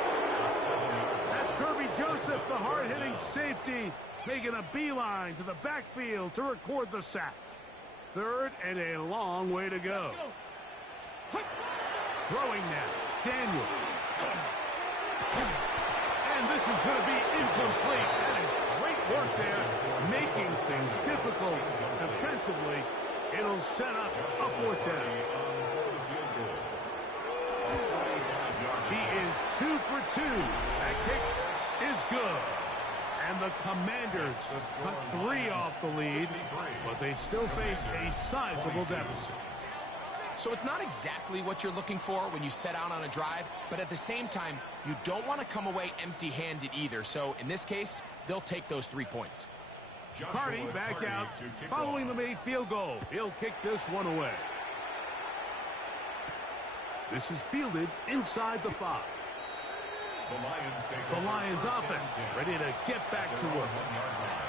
That's Kirby Joseph, the hard-hitting safety, making a beeline to the backfield to record the sack. 3rd and a long way to go. Throwing now, Daniels. And this is going to be incomplete. That is great work there, making things difficult defensively. It'll set up a 4th down. He is 2 for 2. That kick is good. And the Commanders cut 3 off the lead, but they still face a sizable deficit. So it's not exactly what you're looking for when you set out on a drive, but at the same time, you don't want to come away empty-handed either. So in this case, they'll take those 3 points. Cardi back out following the made field goal. He'll kick this one away. This is fielded inside the 5. The Lions offense ready to get back to work.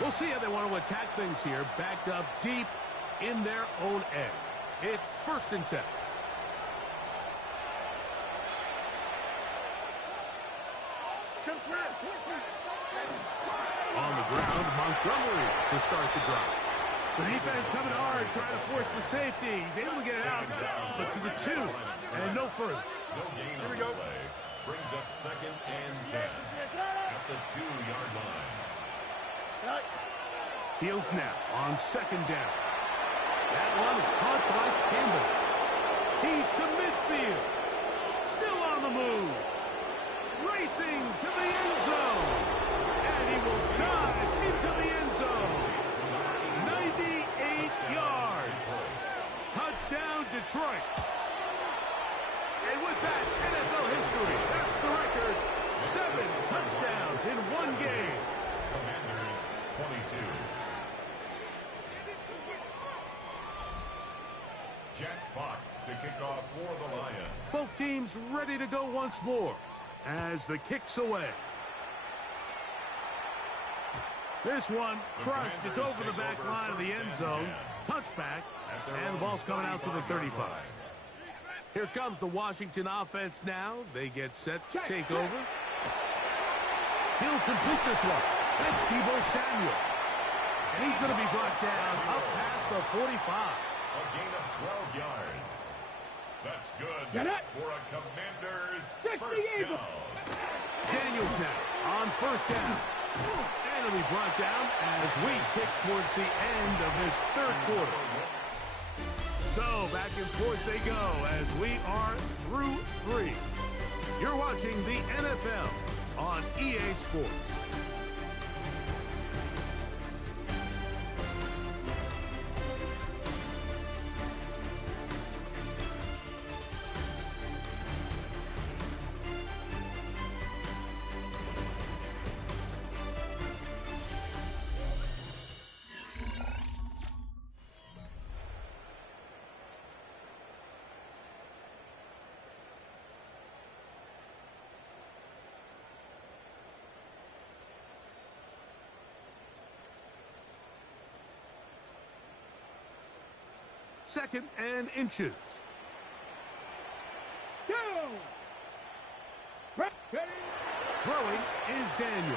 We'll see how they want to attack things here, backed up deep in their own end. It's 1st and 10. On the ground, Montgomery to start the drive. The defense coming hard, trying to force the safety. He's able to get it out, but to the 2, and no further. No gain on the play. Brings up 2nd and 10 at the 2-yard line. Fields now on 2nd down. That one is caught by Campbell. He's to midfield. Still on the move. Racing to the end zone. And he will dive into the end zone. 98 yards. Touchdown, Detroit. And with that, NFL history, that's the record. 7 touchdowns in one game. Commanders 22. Jack Fox to kick off for the Lions. Both teams ready to go once more as the kick's away. This one crushed. It's over the back line of the end zone. Touchback, and the ball's coming out to the 35. Here comes the Washington offense now. They get set to take over. He'll complete this one. That's Deebo Samuel. And he's going to be brought down up past the 45. A gain of 12 yards. That's good for a Commanders 1st down. Daniels now on 1st down. And he'll be brought down as we tick towards the end of this 3rd quarter. So back and forth they go as we are through 3. You're watching the NFL on EA Sports. Second and inches. Go! Throwing is Daniel.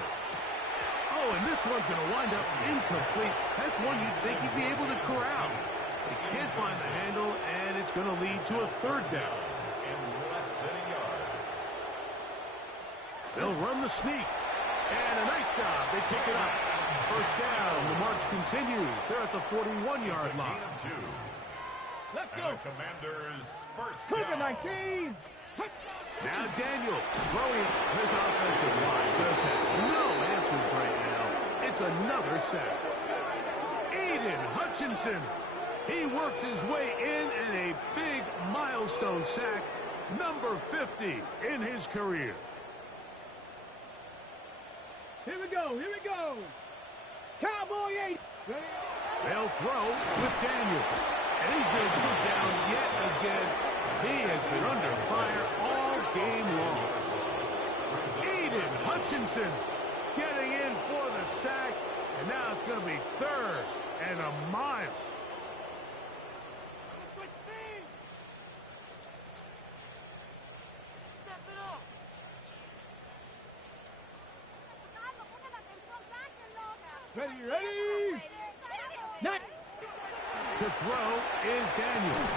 Oh, and this one's going to wind up incomplete. That's one you'd think he'd be able to corral. He can't find the handle, and it's going to lead to a third down. In less than a yard. They'll run the sneak. And a nice job. They pick it up. First down. The march continues. They're at the 41-yard line. Gain of 2. Let's And go! the Commanders' first Cougar down. 19! Now Daniel throwing. This offensive line just has no answers right now. It's another sack. Aiden Hutchinson. He works his way in a big milestone sack. Number 50 in his career. Here we go, here we go! Cowboy 8! They'll throw with Daniel. And he's going to go down yet again. He has been under fire all game long. Aiden Hutchinson getting in for the sack. And now it's going to be third and a mile. Ready? Next! To throw is Daniels.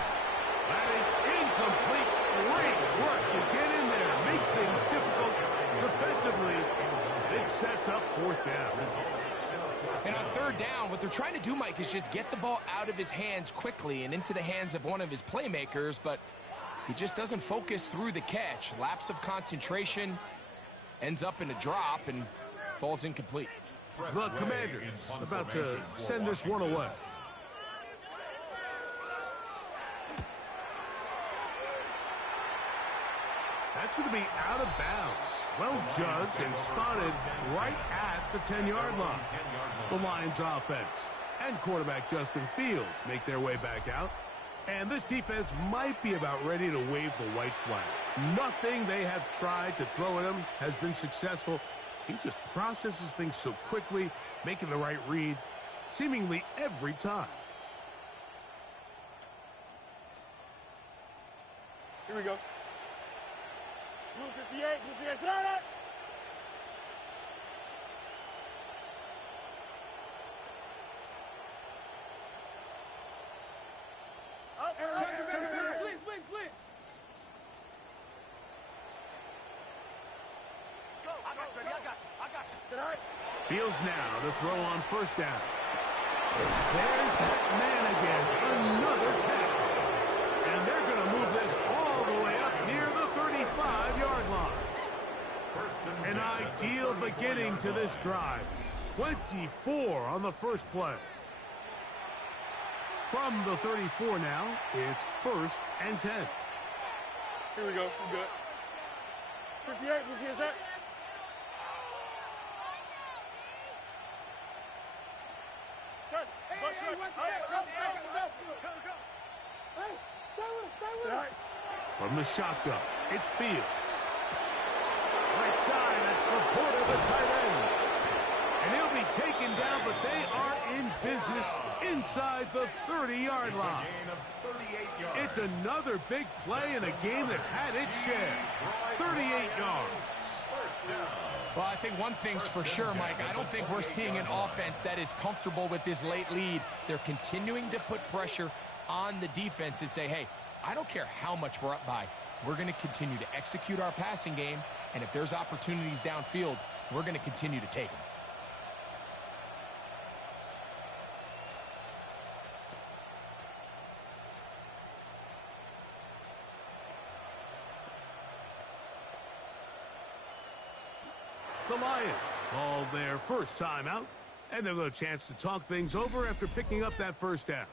That is incomplete. Great work to get in there. Make things difficult defensively. It sets up fourth down. And on third down, what they're trying to do, Mike, is just get the ball out of his hands quickly and into the hands of one of his playmakers, but he just doesn't focus through the catch. Lapse of concentration, ends up in a drop, and falls incomplete. The Commanders about to send this one away. That's going to be out of bounds. Well judged and spotted right at the 10-yard line. The Lions offense and quarterback Justin Fields make their way back out. And this defense might be about ready to wave the white flag. Nothing they have tried to throw at him has been successful. He just processes things so quickly, making the right read, seemingly every time. Here we go. Blue 58, blue 58, sit on it! Up, blitz. Go, I got you. Sit high. Fields now to throw on first down. There's that man again. Another catch. And they're going to move this all the way up near the 35-yard line. An ideal beginning to this drive. 24 on the first play. From the 34 now, it's first and 10. Here we go, I'm good. 58, blue 58, set. From the shotgun, it's Fields. Right side, that's Laporta, the tight end. And he'll be taken down, but they are in business inside the 30-yard line. It's another big play in a game that's had its share. 38 yards. Well, I think one thing's for sure, Mike. I don't think we're seeing an offense that is comfortable with this late lead. They're continuing to put pressure on the defense and say, hey, I don't care how much we're up by. We're going to continue to execute our passing game, and if there's opportunities downfield, we're going to continue to take them. The Lions called their first timeout, and they'll get a chance to talk things over after picking up that first down.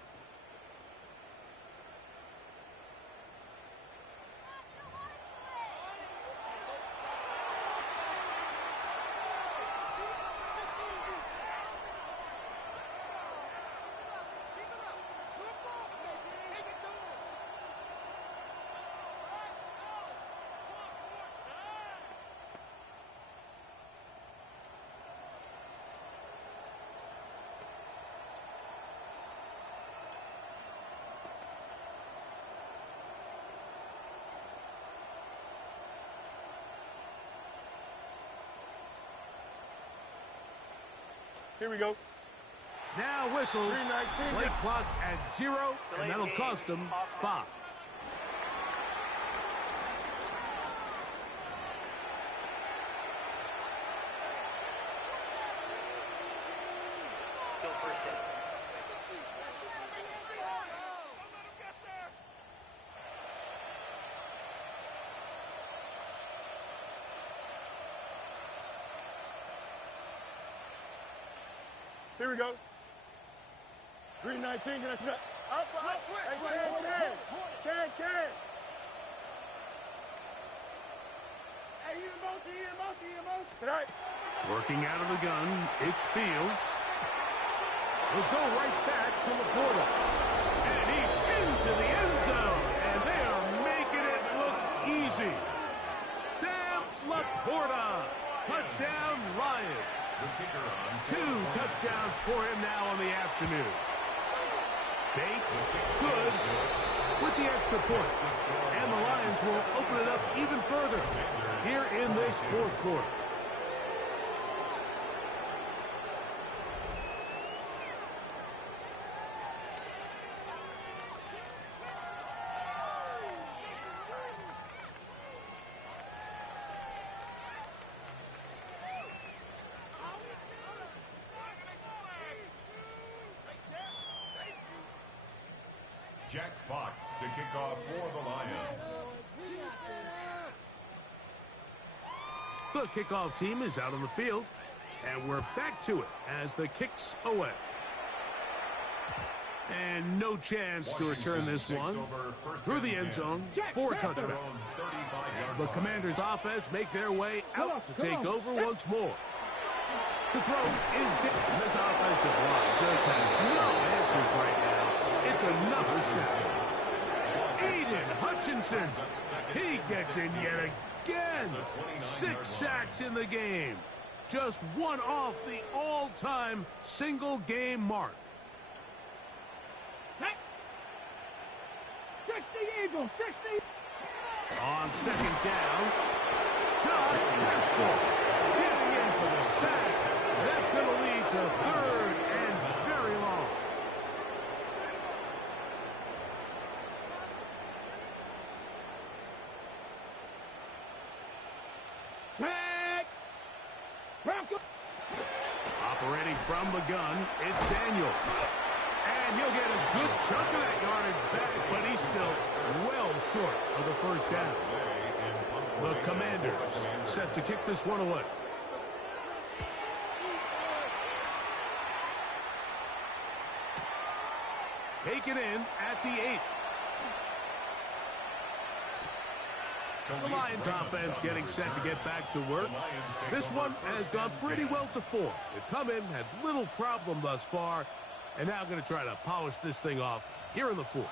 Here we go. Now whistles. 3:19. Play clock at 0, and that'll cost them 5. Still first down. Here we go. 3:19. Can I try? Up. Hey, Can. Hey, he in motion. Tonight. Working out of the gun, it's Fields. He'll go right back to Laporta. And he's into the end zone. And they are making it look easy. Sam Laporta. Touchdown, Lions. The kicker on 2 touchdowns for him now on the afternoon. Bates, good, with the extra point. And the Lions will open it up even further here in this fourth quarter. Jack Fox to kick off for the Lions. The kickoff team is out on the field, and we're back to it as the kick's away. And no chance to return this one through the end zone for a touchdown. The Commanders' offense make their way out to take over once more. To throw is dead. This offensive line just has no answers right now. It's another sack. Aiden Hutchinson. He gets in yet again. 6 sacks in the game. Just one off the all-time single-game mark. 60 Eagles, 60. On second down, Josh Haskell getting in for the sack. That's going to lead to 3rd and very long. Tag. Bronco. Operating from the gun, it's Daniels. And he'll get a good chunk of that yardage back, but he's still well short of the first down. The Commanders set to kick this one away. Taken in at the 8. The Lions offense getting set to get back to work. This one has gone pretty well to form. They've come in, had little problem thus far, and now going to try to polish this thing off here in the fourth.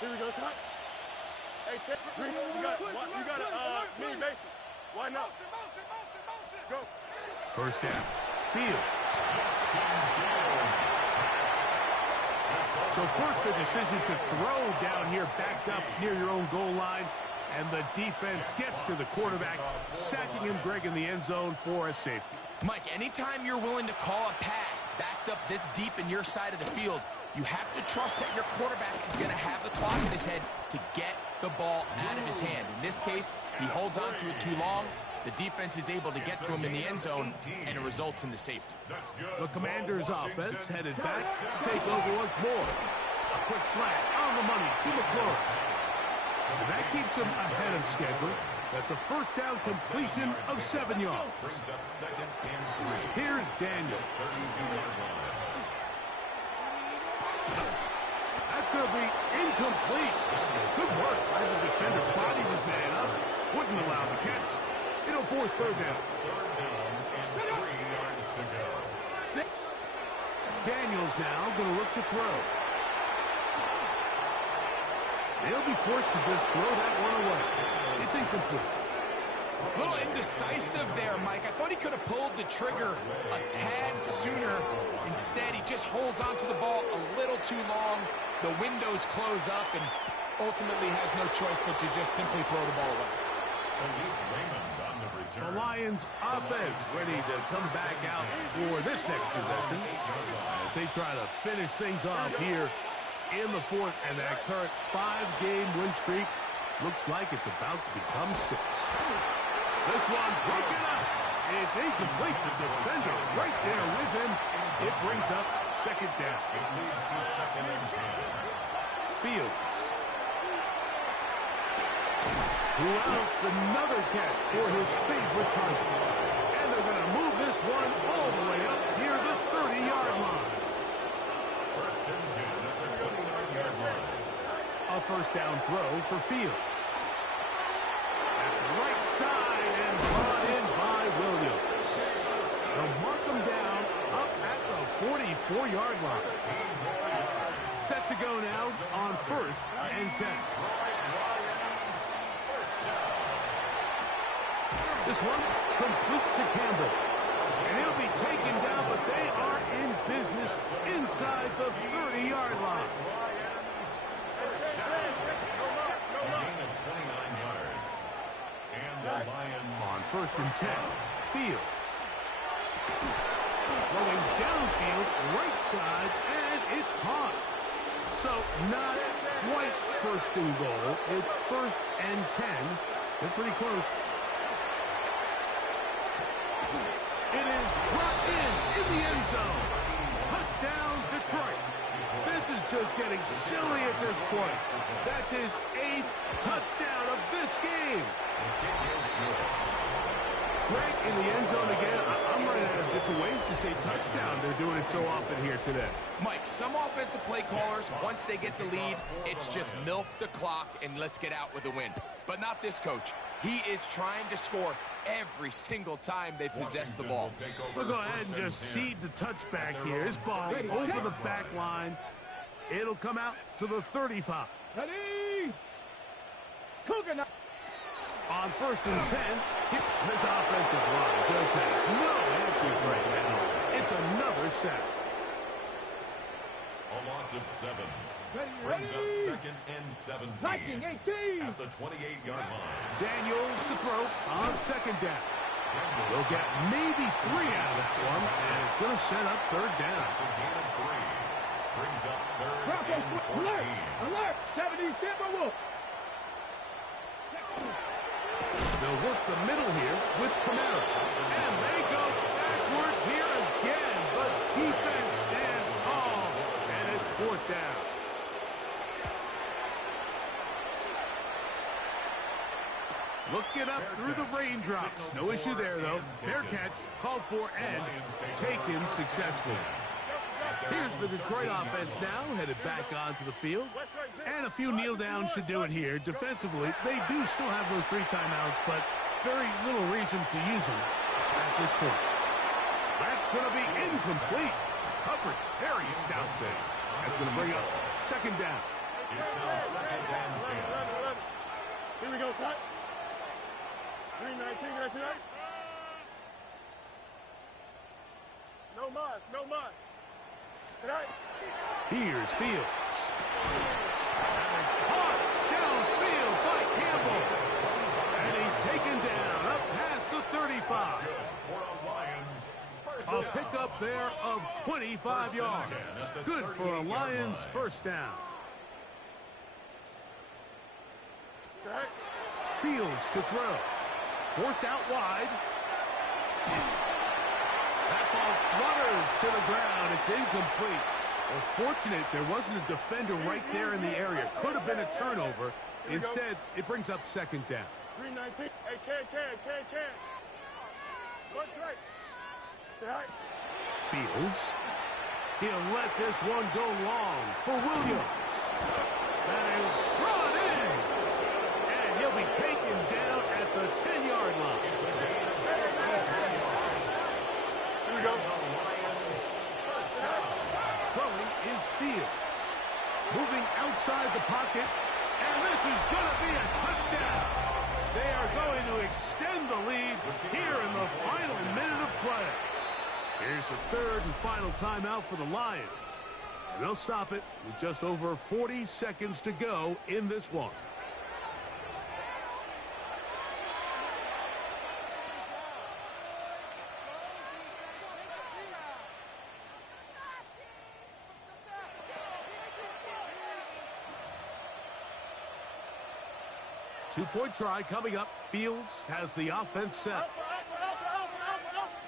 Here we go, son. Hey, Ted, you got a mini bases. Why not? Go. First down. Fields. So first the decision to throw down here backed up near your own goal line. And the defense gets to the quarterback, sacking him, Greg, in the end zone for a safety. Mike, anytime you're willing to call a pass backed up this deep in your side of the field, you have to trust that your quarterback is going to have the clock in his head to get the ball out of his hand. In this case, he holds on to it too long, The defense is able to get to him in the end zone, and it results in the safety. The Commanders' offense headed back to take over once more. A quick slant on the money to McLaurin. And that keeps him ahead of schedule. That's a first down completion of 7 yards. Brings up 2nd and 3. Here's Daniel. 32-yard line. That's going to be incomplete. Good work by the defender. Body was man up. Wouldn't allow the catch. It'll force third down. 3rd down and 3 yards to go. Daniels now going to look to throw. They'll be forced to just throw that one away. It's incomplete. A little indecisive there, Mike. I thought he could have pulled the trigger a tad sooner. Instead, he just holds onto the ball a little too long. The windows close up and ultimately has no choice but to just simply throw the ball away. Raymond on the return. The Lions offense ready to come back out for this next possession as they try to finish things off here in the fourth, and that current 5-game win streak looks like it's about to become 6. This one broken up. It's incomplete. The defender right there with him. It brings up 2nd down. It leads to 2nd and 10. Fields. Who outs another catch for his favorite target. And they're going to move this one all the way up near the 30-yard line. 1st and 10 at the 29-yard line. A first down throw for Fields. That's right side and brought in by Williams. They'll mark him down up at the 44-yard line. Set to go now on 1st and 10. This one complete to Campbell. And he'll be taken down, but they are in business inside the 30-yard line. On 1st and 10, Fields. Throwing downfield, right side, and it's caught. So not quite 1st and goal. It's 1st and 10. They're pretty close. It is brought in the end zone. Touchdown, Detroit. This is just getting silly at this point. That's his 8th touchdown of this game. Greg in the end zone again. I'm running out of different ways to say touchdown. They're doing it so often here today. Mike, some offensive play callers, once they get the lead, it's just milk the clock and let's get out with a win. But not this coach. He is trying to score every single time they possess the ball. We'll go ahead and just cede the touchback here. His ball over the back line. It'll come out to the 35. Ready? Cougar. On 1st and 10, this offensive line just has no answers right now. It's another sack. A loss of 7. Ready, Brings up ready. 2nd and 17. Viking 18. At the 28-yard line. Daniels to throw on 2nd down. They'll get maybe 3 out of that one, and it's going to set up 3rd down. That's a gain of 3. Brings up 3rd Bronco, and 14. alert, alert, 70 Timberwolf. They'll work the middle here with Kamara. And they go backwards here again, but defense stands tall, and it's 4th down. Looking up through the raindrops. No issue there, though. Fair catch, called for, and taken successfully. Here's the Detroit offense now, headed back onto the field. And a few kneel downs should do it here. Defensively, they do still have those 3 timeouts, but very little reason to use them at this point. That's going to be incomplete. Coverage, very stout there. That's going to bring up 2nd down. It's now 2nd and 10. Here we go, son. 319, can I see that? No mas, no mas. Tonight. Here's Fields. And it's caught downfield by Campbell. And he's taken down up past the 35. For a Lions first A down. pickup there of 25 yards. Good for a Lions first down. Tonight. Fields to throw. Forced out wide. That ball flutters to the ground. It's incomplete. Well, fortunate there wasn't a defender right there in the area. Could have been a turnover. Instead, it brings up second down. 319. Hey, can. What's right? Right. Fields. He'll let this one go long for Williams. That is brought in. And he'll be taken down at the 10-yard line. It's a gain of 10 yards. Here we go. The Lions first down. Throwing is Fields. Moving outside the pocket. And this is going to be a touchdown. They are going to extend the lead here in the final minute of play. Here's the third and final timeout for the Lions. And they'll stop it with just over 40 seconds to go in this one. Two-point try coming up. Fields has the offense set.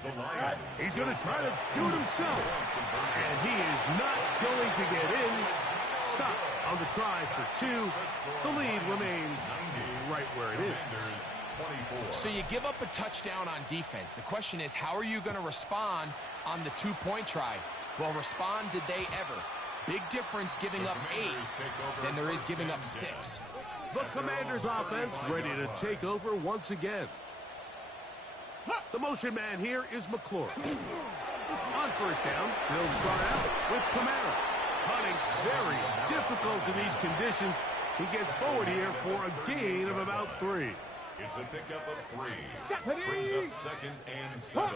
The Lions. He's going to try to do it himself. And he is not going to get in. Stop on the try for two. The lead remains right where it is. So you give up a touchdown on defense. The question is, how are you going to respond on the two-point try? Well, respond did they ever? Big difference giving up 8 than there is giving up 6. The Commanders' offense ready to take over once again. The motion man here is McLaurin. On first down, they'll start out with Kamara. Hunting very difficult in these conditions. He gets forward here for a gain of about 3. It's a pickup of 3. Brings up second and 7.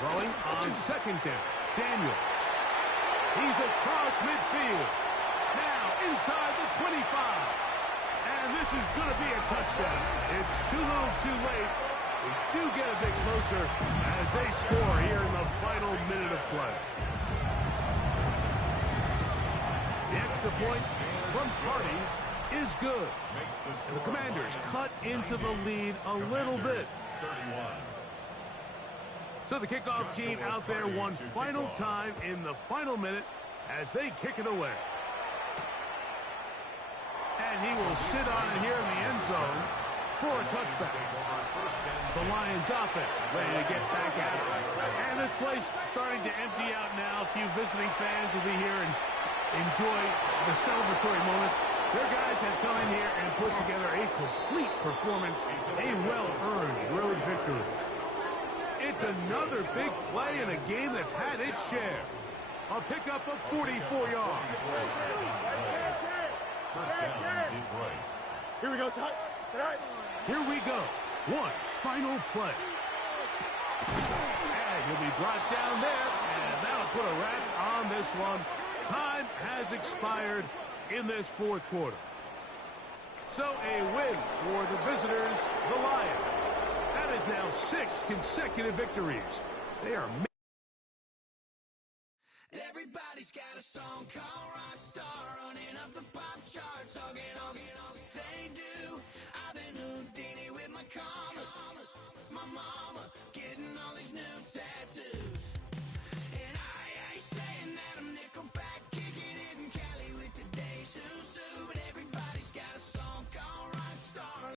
Throwing on second down, Daniel. He's across midfield. Now inside the 25. And this is going to be a touchdown. It's too little too late. We do get a bit closer as they score here in the final minute of play. The extra point from Party is good. And the Commanders cut into the lead a little bit. 31. So the kickoff team out there one final time in the final minute as they kick it away. And he will sit on it here in the end zone for a touchback. The Lions offense ready to get back at it. And this place starting to empty out now. A few visiting fans will be here and enjoy the celebratory moments. Their guys have come in here and put together a complete performance, a well-earned road victory. It's another big play in a game that's had its share. A pickup of 44 yards. First down, Detroit. Here we go, son. Here we go. One final play. And he'll be brought down there, and that'll put a wrap on this one. Time has expired in this fourth quarter. So a win for the visitors, the Lions. That is now 6 consecutive victories. They are... Everybody's got a song called Rockstar running up the pop chart.